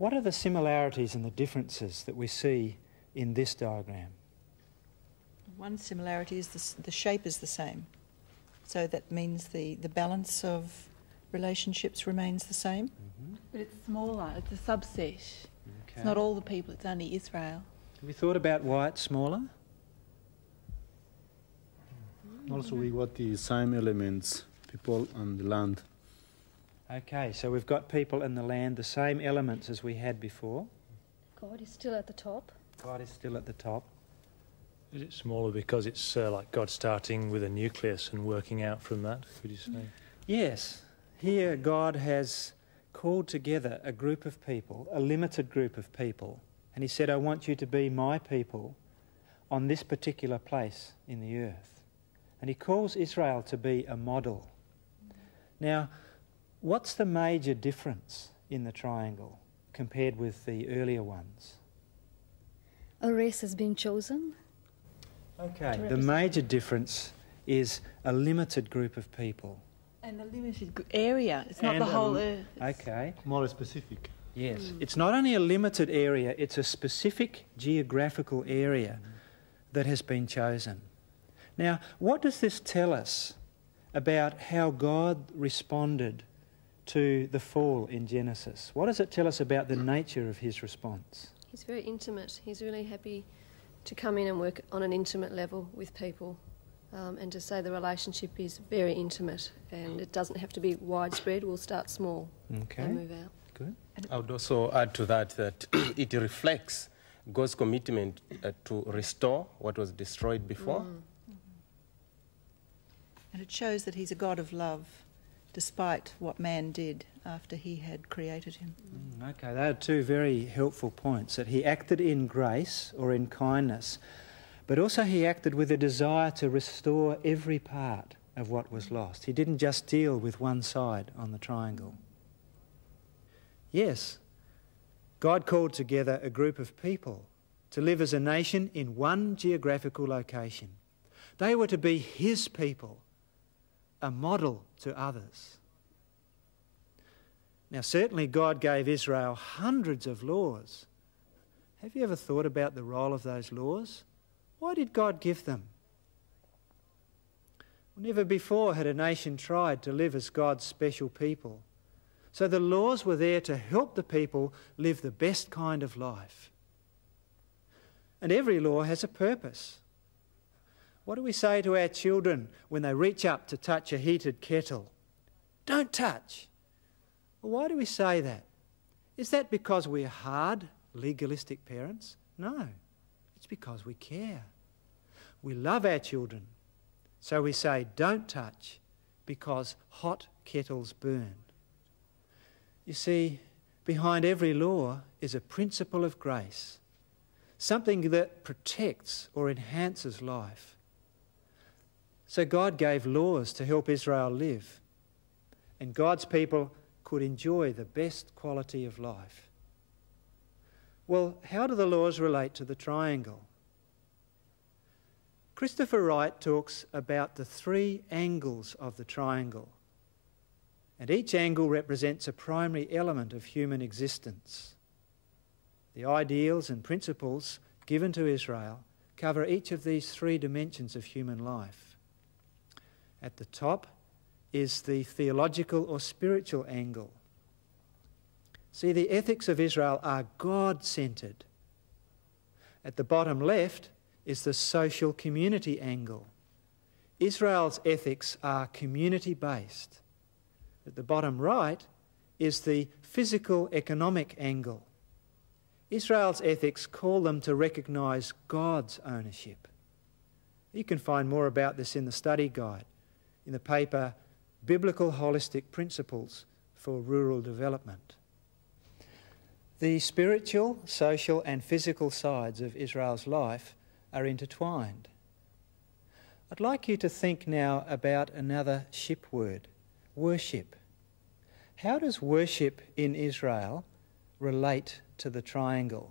What are the similarities and the differences that we see in this diagram? One similarity is the shape is the same. So that means the balance of relationships remains the same. Mm-hmm. But it's smaller, it's a subset. Okay. It's not all the people, it's only Israel. Have you thought about why it's smaller? Also, we got the same elements, people and the land. Okay, so we've got people in the land, the same elements as we had before. God is still at the top. God is still at the top. Is it smaller because it's like God starting with a nucleus and working out from that, would you say? Yes. Here God has called together a group of people, a limited group of people, and he said, I want you to be my people on this particular place in the earth. And he calls Israel to be a model. Now, what's the major difference in the triangle compared with the earlier ones? A race has been chosen. Okay, the major difference is a limited group of people. And a limited area, it's not the whole earth. Okay. More specific. Yes, it's not only a limited area, it's a specific geographical area that has been chosen. Now, what does this tell us about how God responded to the fall in Genesis? What does it tell us about the nature of his response? He's very intimate. He's really happy to come in and work on an intimate level with people, and to say the relationship is very intimate and it doesn't have to be widespread. We'll start small and move out. Good. I would also add to that it reflects God's commitment to restore what was destroyed before. And it shows that he's a God of love, despite what man did after he had created him. Okay, they are two very helpful points, that he acted in grace or in kindness, but also he acted with a desire to restore every part of what was lost. He didn't just deal with one side on the triangle. Yes, God called together a group of people to live as a nation in one geographical location. They were to be his people, a model to others. Now, certainly God gave Israel hundreds of laws. Have you ever thought about the role of those laws? Why did God give them? Well, never before had a nation tried to live as God's special people. So the laws were there to help the people live the best kind of life. And every law has a purpose. What do we say to our children when they reach up to touch a heated kettle? Don't touch. Well, why do we say that? Is that because we're hard, legalistic parents? No, it's because we care. We love our children, so we say don't touch because hot kettles burn. You see, behind every law is a principle of grace, something that protects or enhances life. So God gave laws to help Israel live, and God's people could enjoy the best quality of life. Well, how do the laws relate to the triangle? Christopher Wright talks about the three angles of the triangle, and each angle represents a primary element of human existence. The ideals and principles given to Israel cover each of these three dimensions of human life. At the top is the theological or spiritual angle. See, the ethics of Israel are God-centred. At the bottom left is the social community angle. Israel's ethics are community-based. At the bottom right is the physical economic angle. Israel's ethics call them to recognise God's ownership. You can find more about this in the study guide, in the paper Biblical Holistic Principles for Rural Development. The spiritual, social and physical sides of Israel's life are intertwined. I'd like you to think now about another ship word, worship. How does worship in Israel relate to the triangle?